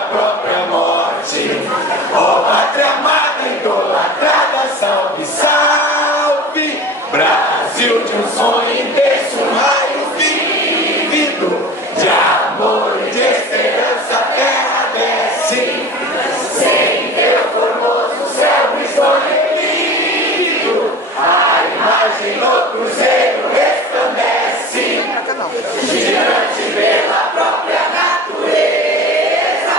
própria morte. Ó pátria amada, idolatrada, salve, salve. Brasil de um sonho intenso, um raio vívido de amor e de esperança, a terra desce. Sem teu formoso céu escolhido, a imagem no cruzeiro resplandece. Gigante pela própria natureza,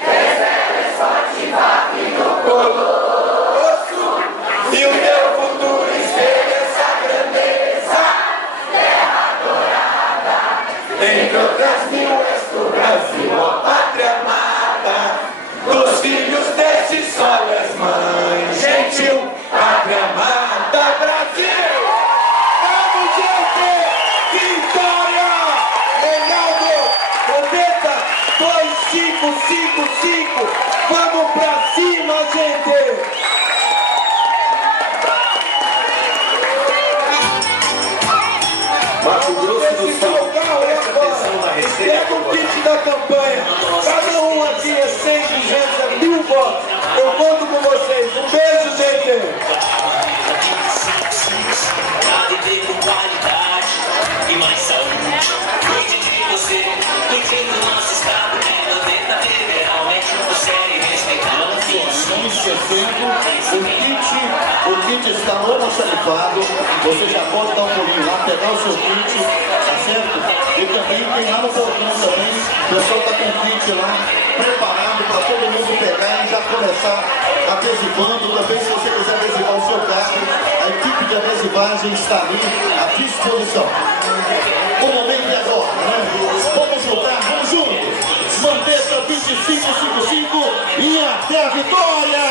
reserva forte, bate no colosso, e o teu futuro espelha essa grandeza. Terra dourada, entre outras mil és do Brasil, ó pátria amada, dos filhos desses solas, mãe gentil, pátria amada, Brasil! Vamos, gente! Vitória! Reinaldo, Odeta, 2555, vamos pra cima, gente! Mato Grosso do Sul, presta atenção na receita. Pega o kit da campanha, cada um aqui é 100, 200, é 1000 votos. Eu conto com vocês. Um beijo, gente! Beber com qualidade e mais saúde. Cuide de você, cuide do nosso estado. É 90 federal, mete um sério e respeitado. Não esquecendo, o kit está no almoxarifado. Você já pode dar um pulinho lá, pegar o seu kit, tá certo? E também tem lá no portão também, o pessoal está com o kit lá, preparado para todo mundo pegar e já começar adesivando. Também, se você quiser adesivar o seu carro, a equipe de adesivagem está ali à disposição. O momento é agora, né? Vamos jogar, vamos juntos! Mandetta 2555 e até a vitória!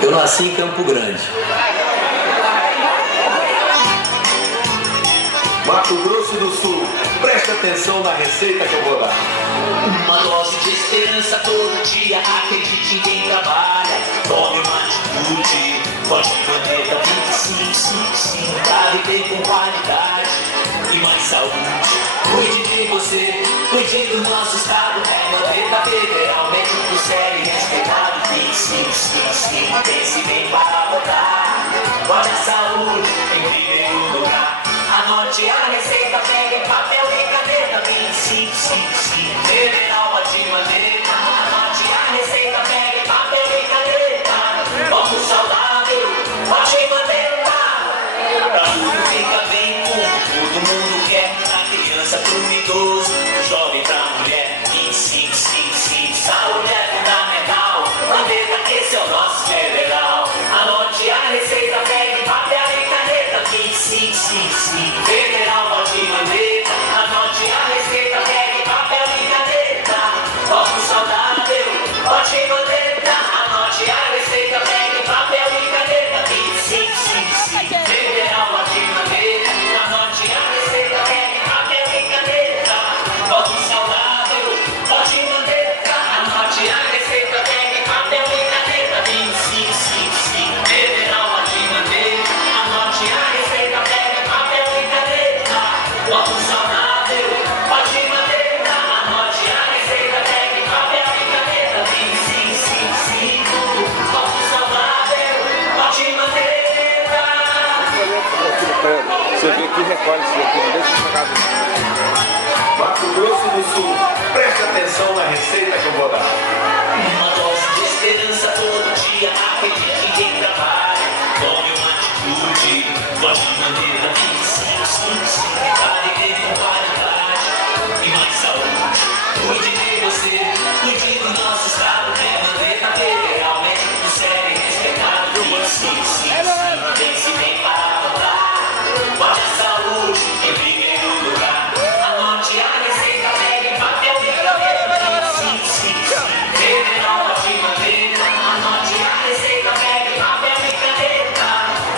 Eu nasci em Campo Grande. Mato Grosso do Sul, presta atenção na receita que eu vou dar. Uma dose de esperança todo dia, acredite em quem trabalha. Tome uma atitude, pode manter da 2555, pra viver com qualidade e mais saúde. Cuide de você, cuide do nosso estado. É 90 federal, médico sério e respeitado. 2555, pense bem para votar. Vote a saúde em primeiro lugar. Anote a receita, pegue papel e caneta. 2555, federal, pode manter. Anote a receita, pegue papel e caneta. Voto saudável, pode manter. Pra tudo fica bem, como todo mundo quer. A criança pro idoso, jovem pra mulher. 2555, saúde é fundamental. Mandetta, esse é o nosso general. Anote a receita, pegue papel e caneta. 2555, federal, pode manter. Anote a receita, pegue papel e caneta. Voto saudável, pode manter. Anote a receita, pegue papel e caneta. 2555, federal, pode manter. Anote a receita, pegue papel e caneta. Voto saudável, pode manter. Anote a receita, pegue papel e caneta. 2555, federal, pode manter. Anote a receita, pegue papel e caneta. Voto saudável, pode manter. Anote a receita, pegue papel e caneta. 2555, voto saudável, pode manter. Você vê que recolhe isso aqui, não deixa jogado. Mato Grosso do Sul, presta atenção na receita que eu vou dar. maneira, 25, qualidade com qualidade e mais saúde. Cuide de você, cuide do nosso estado, tem bandeira federal, médico sério e respeitado. 25, pense bem para votar, bote a saúde em primeiro lugar. Anote a receita, pegue papel e caneta. 25, federal pode manter. Anote a receita, pegue papel e caneta.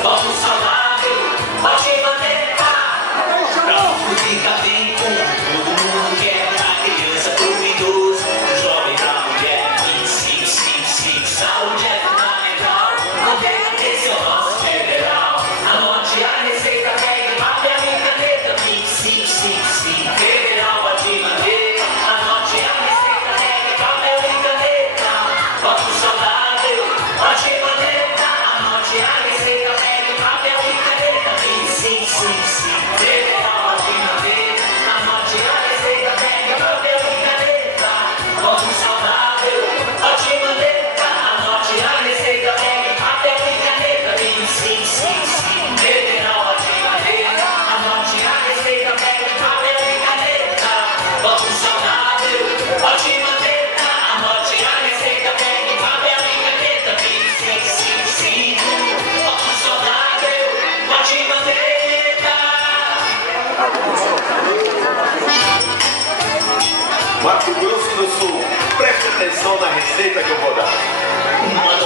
Vamos saudável, pode manter. Pra tudo ficar bem com todo mundo quer. Pra criança, pro idoso, pro jovem, pra mulher. 25, saúde é fundamental. Não deve ter seu nosso federal. Anote a receita, pegue papel e caneta. 25, federal pode manter. Anote a receita, pegue papel e caneta. Voto saudável, pode manter. Anote a receita, pegue papel e caneta. 25, federal pode manter. Anote a receita, pegue papel e caneta. Voto saudável, pode manter. Anote a receita, pegue papel e caneta. 25, federal pode manter. Anote a receita, pegue papel e caneta. Voto saudável, pode manter. Anote a receita, pegue papel e caneta. 25, voto saudável, pode manter. Mato Grosso do Sul, preste atenção na receita que eu vou dar. Uma